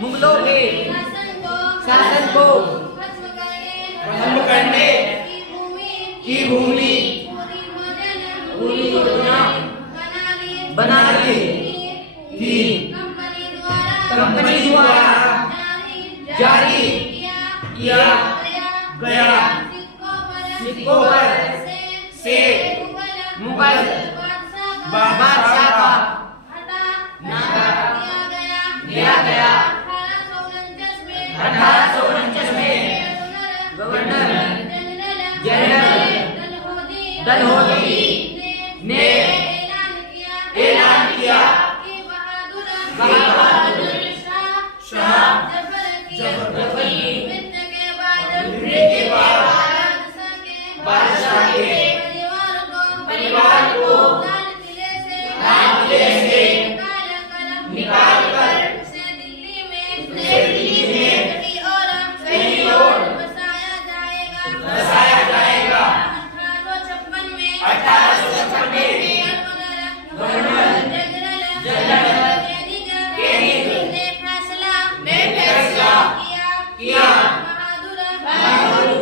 मुगलों के शासन को खत्म करने की भूमि पूरी योजना बना ली थी। कंपनी द्वारा जारी किया गया सिक्कों पर से मुगल बादशाह का नाम लिया गया। 1849 में गवर्नर जनरल डलहौजी ने ऐलान किया कि बहादुर शाह जफर की मृत्यु के बाद बादशाह के परिवार को लाल किले से निकाल कर दिल्ली में कहीं और बसाया जाएगा। 1856 में गवर्नर जनरल केनिंग ने फैसला किया बहादुर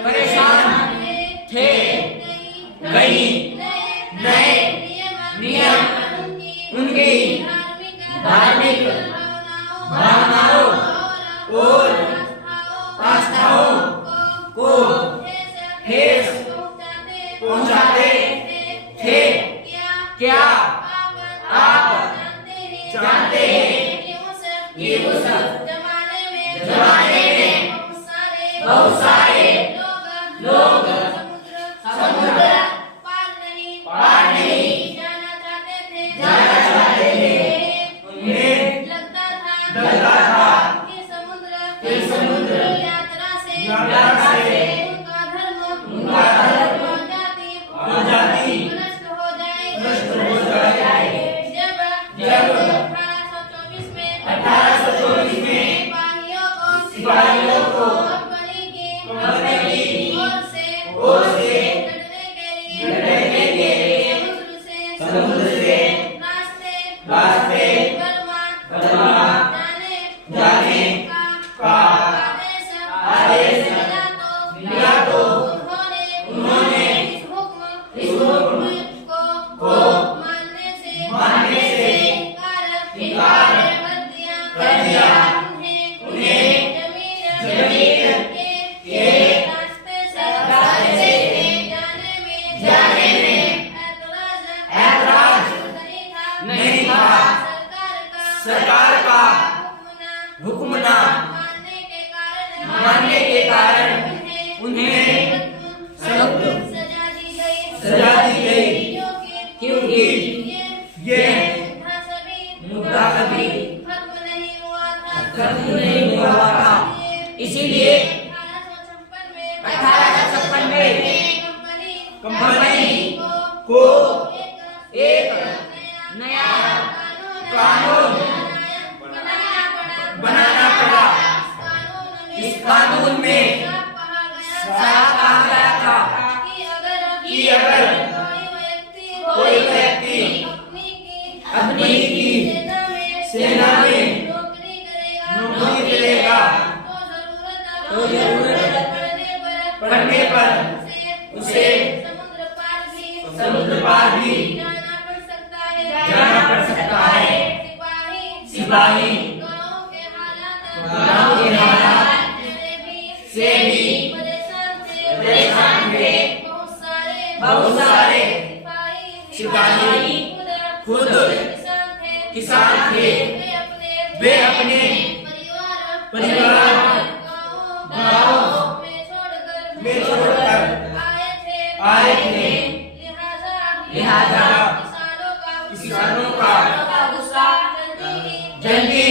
परेशान थे। कई नए नियम उनकी धार्मिक भावनाओं और आस्थाओं को ठेस पहुंचाते थे। क्या आप जानते हैं कि उस जमाने में बहुत सारे लोग समुद्र पार नहीं जाना चाहते थे। उन्हें लगता था कि समुद्र यात्रा से उनका धर्म और जाति नष्ट हो जाएगी। जब 1824 में सिपाहियों को कंपनी की ओर से लड़ने के लिए समुद्र से रास्ते बर्मा जाने का आदेश मिला तो उन्होंने इस हुक्म को मानने से इनकार कर दिया। उन्हें जमीन के रास्ते से जाने में ऐतराज नहीं था। सरकार का हुक्म ना मानने के कारण उन्हें सख्त सजा दी गई, क्योंकि ये मुद्दा कभी खत्म नहीं हुआ था। इसीलिए 1856 में कंपनी को एक नया कानून बनाना पड़ा। इस कानून में साफ कहा गया था कि अगर कोई व्यक्ति अपनी सेना में नौकरी करेगा तो जरूरत पड़ने पर उसे समुद्र पार भी जाना पड़ सकता है। सिपाही गांव के हालात से भी परेशान थे। बहुत सारे सिपाही खुद किसान थे। वे अपने परिवार गांव में छोड़कर आए थे। लिहाजा किसानों का जल्दी